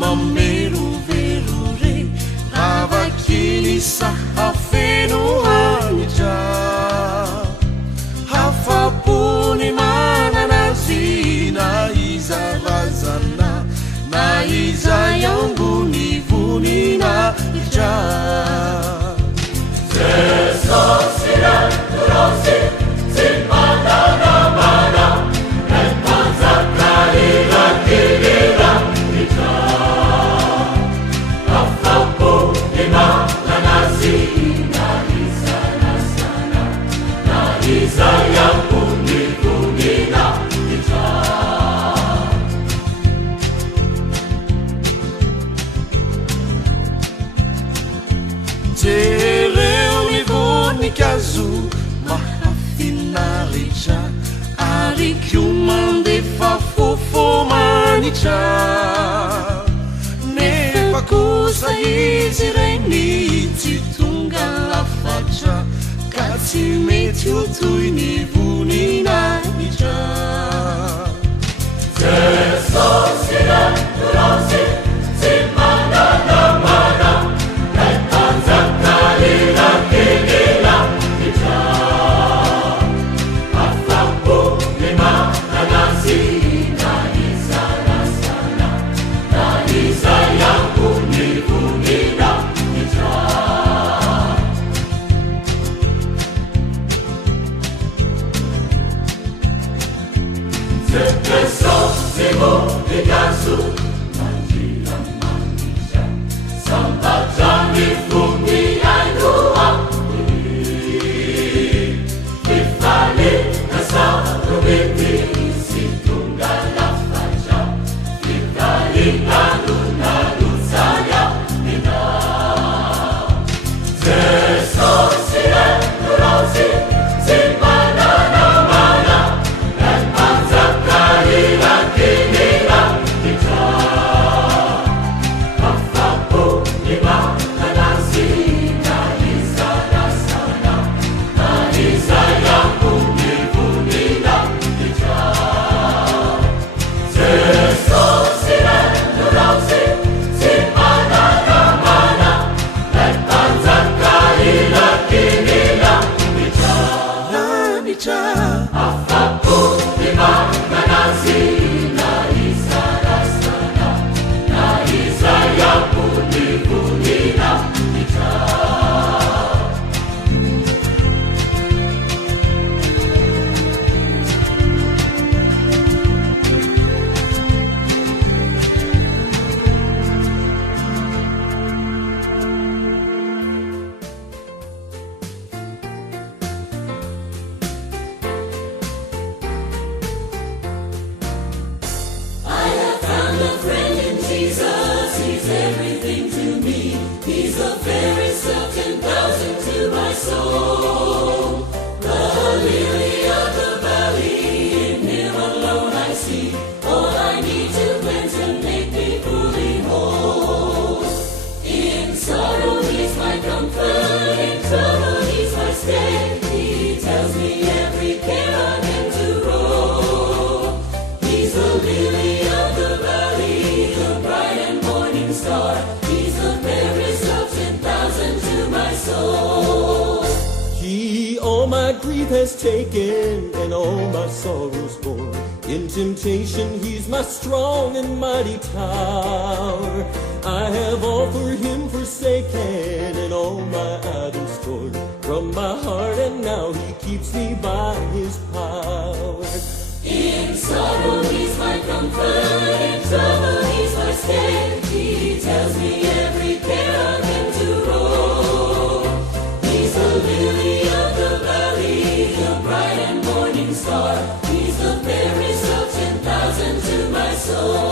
mameroverore avakiny sahafenohanitra hafapony mananazy na iza razana na iza yambony voninahitra Jesosy ranorozy tsy mananamana entanjaka irakirira itra afapony mananazy na iza razana na iza yambony voninahitra jereo ny voninkazo mahafinaritra ary koa mandefa fofo manitra nefa kosa izy reny tsy tonga lafatra ka tsy mety ho toy ny voninahitra Jesosy ranorozy tsy mananamana entanjaka irakirira itra afapony mananazy na iza razana na iza yambony voninahitra Jesosy voninkazo mandrira manitra sambadrany fony ainoa fifaly nasaromety sy tonga lafatra fitalinanona lozaya ina Jesosy ranorozy tsy mananamana entanjaka irakirira itra afapony mananazy na iza razana na iza yambony voninahitra Jesosy ranorozy tsy mananamana entanjaka irakirira itra lanitra afapony mananazy na iza razana na iza yambony voninahitra I have found a friend in Jesus, he's everything to me. He's the fairest of 10,000 to my soul. The lily of the valley, in him alone I see all I need to cleanse and make me fully whole. In sorrow he's my comfort, in trouble he's my stay. He tells me every care on him to roll. He's the lily of the valley, the bright and morning star. He's the fairest of 10,000 to my soul. He all my grief has taken and all my sorrows borne. In temptation he's my strong and mighty tower. I have all for him forsaken and all my idols torn from my heart, and now he keeps me by his power. In sorrow he's my comfort, in trouble he's my stay. He tells me every care on him to roll. He's the lily of the valley, the bright and morning star. He's the fairest of 10,000 to my soul.